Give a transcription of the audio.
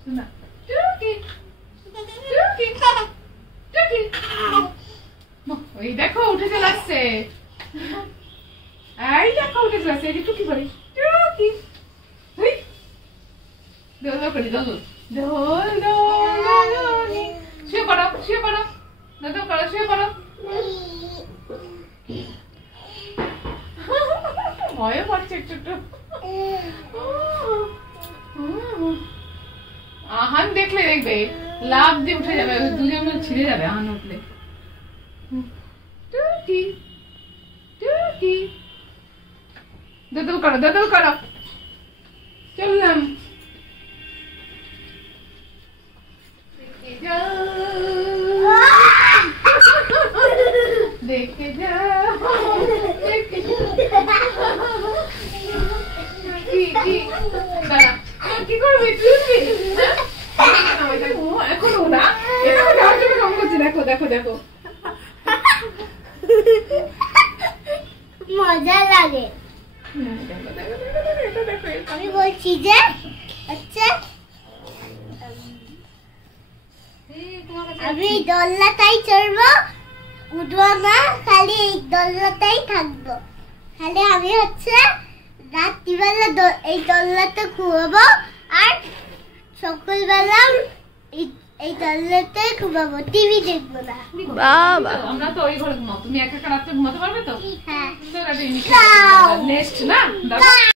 শোনা টুকি টুকি টুকি ওই দেখো উঠে চলে আসছে এই দেখো উঠে চলে আসছে এই যে টুকি বলে টুকি ওই দোল করে দোল দোল দোল শুয়ে পড়ো দোল করো শুয়ে পড়ো ভয়ে পড়ছে একটু আহান দেখলে দেখবে লাভ দিয়ে উঠে যাবে দুজন ছিঁড়ে যাবে আহান উঠলে টুকি টুকি দোদল করো চললাম দেখে যাও কি করবি এখন ওরা এটা যাওয়ার জন্য কম করছে দেখো দেখো দেখো মজা লাগে আমি বলছি যে আচ্ছা আমি দোলনাটাই চড়বো উঠবো না খালি এই দোলনাটাই থাকবো খালি আমি হচ্ছে রাত্রিবেলা এই দোলনাতে ঘুমাবো আর সকালবেলা এই দোলনাতে ঘুমাবো টিভি দেখবো না বাবা আমরা তো ওই ঘরে ঘুমাবো তুমি একা একা রাত্রে ঘুমাতে পারবে তো হ্যাঁ নেক্সট না